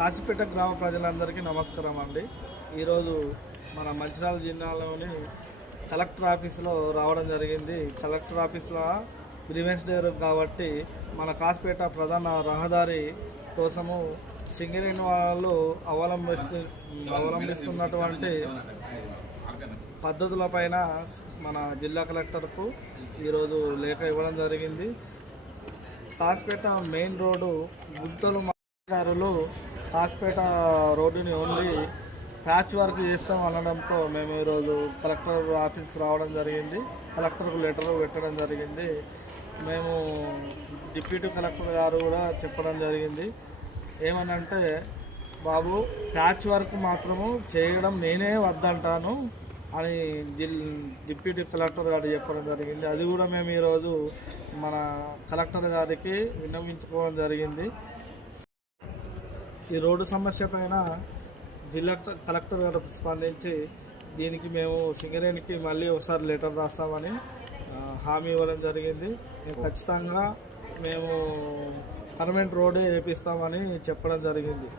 కాశీపేట గ్రామ ప్రజలందరికీ నమస్కారం అండి. ఈరోజు మన మంచిర్యాల జిల్లాలోని కలెక్టర్ ఆఫీసులో రావడం జరిగింది. కలెక్టర్ ఆఫీసులో గ్రీవెన్స్ డే కాబట్టి మన కాశీపేట ప్రధాన రహదారి కోసము సింగరేణి వాళ్ళు అవలంబిస్తున్నటువంటి పద్ధతులపైన మన జిల్లా కలెక్టర్కు ఈరోజు లేఖ ఇవ్వడం జరిగింది. కాశీపేట మెయిన్ రోడ్డు గుంతలు గారులు కాశీపేట రోడ్డుని ఓన్లీ ప్యాచ్ వర్క్ చేస్తాం అనడంతో మేము ఈరోజు కలెక్టర్ ఆఫీస్కి రావడం జరిగింది. కలెక్టర్కు లెటర్ పెట్టడం జరిగింది. మేము డిప్యూటీ కలెక్టర్ గారు కూడా చెప్పడం జరిగింది. ఏమనంటే, బాబు ప్యాచ్ వర్క్ మాత్రము చేయడం నేనే వద్దంటాను అని డిప్యూటీ కలెక్టర్ గారు చెప్పడం జరిగింది. అది కూడా మేము ఈరోజు మన కలెక్టర్ గారికి విన్నవించుకోవడం జరిగింది. ఈ రోడ్డు సమస్య పైన జిల్లా కలెక్టర్ గారు స్పందించి దీనికి మేము సింగరేణికి మళ్ళీ ఒకసారి లెటర్ రాస్తామని హామీ ఇవ్వడం జరిగింది. ఖచ్చితంగా మేము పర్మనెంట్ రోడ్డే వేపిస్తామని చెప్పడం జరిగింది.